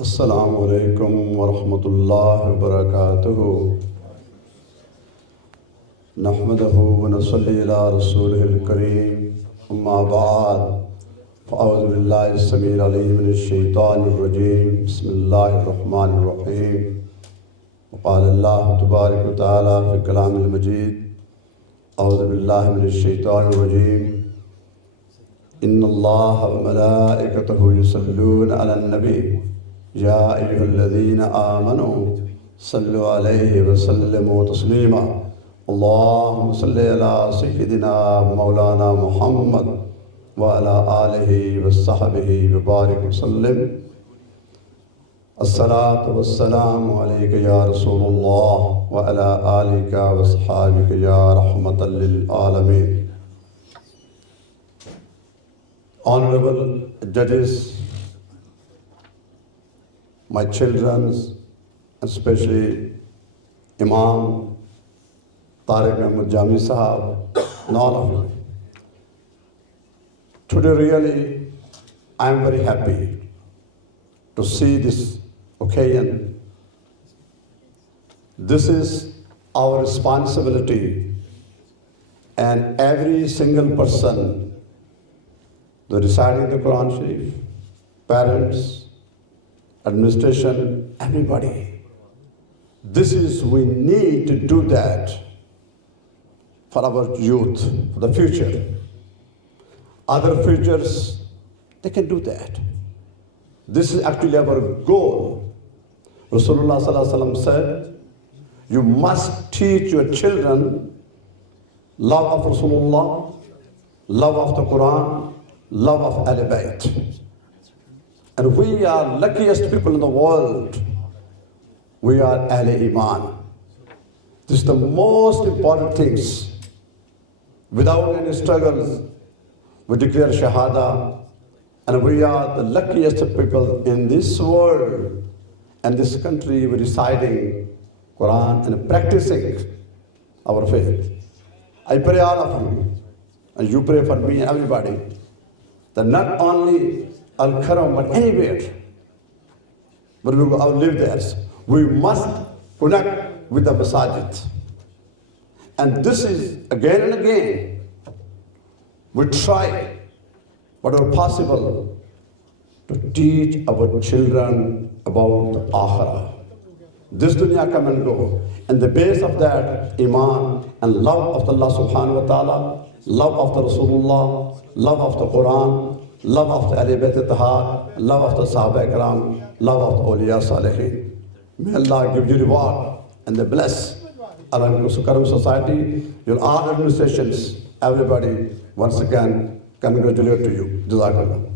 Assalamu alaikum wa rahmatullahi wa barakatuhu. Nahmadahu wa nasalli ala rasulihil kareem. Amma ba'd. Fa'awadu billahi as-samir alayhi min ash-shaytanir rajim. Bismillahir rahmanir rahim. وقال الله تبارك وتعالى في كلام المجيد أعوذ بالله من الشيطان الرجيم إن الله وملائكته يصلون على النبي يا أيها الذين آمنوا صلوا عليه وسلموا تسليما اللهم صل على سيدنا مولانا محمد وعلى آله وصحبه وبارك وسلم الصلاة والسلام عليك يا رسول الله وعلى آلك وصحابك يا رحمة للعالمين. Honorable judges, my children, especially Imam, Tariq Ahmed Jami Sahab, and all of you. Today really I am very happy to see this occasion. This is our responsibility, and every single person, the reciting the Quran Sharif, parents, administration, everybody. We need to do that for our youth, for the future. Other futures, they can do that. This is actually our goal. Rasulullah Sallallahu Alaihi Wasallam said, you must teach your children love of Rasulullah, love of the Quran, love of Ahl Bayt. And we are luckiest people in the world. We are Ahl Iman. This is the most important things. Without any struggles, we declare Shahada, and we are the luckiest people in this world and this country. We're reciting Quran and practicing our faith. I pray all of you, and you pray for me and everybody, that not only Al Karam, but anywhere, but we will live there. We must connect with the Masjid. And this is again and again, we try whatever possible to teach our children about the Akhirah. This dunya come and go. And the base of that, Iman and love of Allah subhanahu wa ta'ala, love of the Rasulullah, love of the Quran, love of the Ahl Bayt Tahar, love of the Sahaba Ikram, love of the Awliya Salihin. May Allah give you reward and the bless our Karam society, your all administrations, everybody. Once again, congratulate to you. Jazakallah.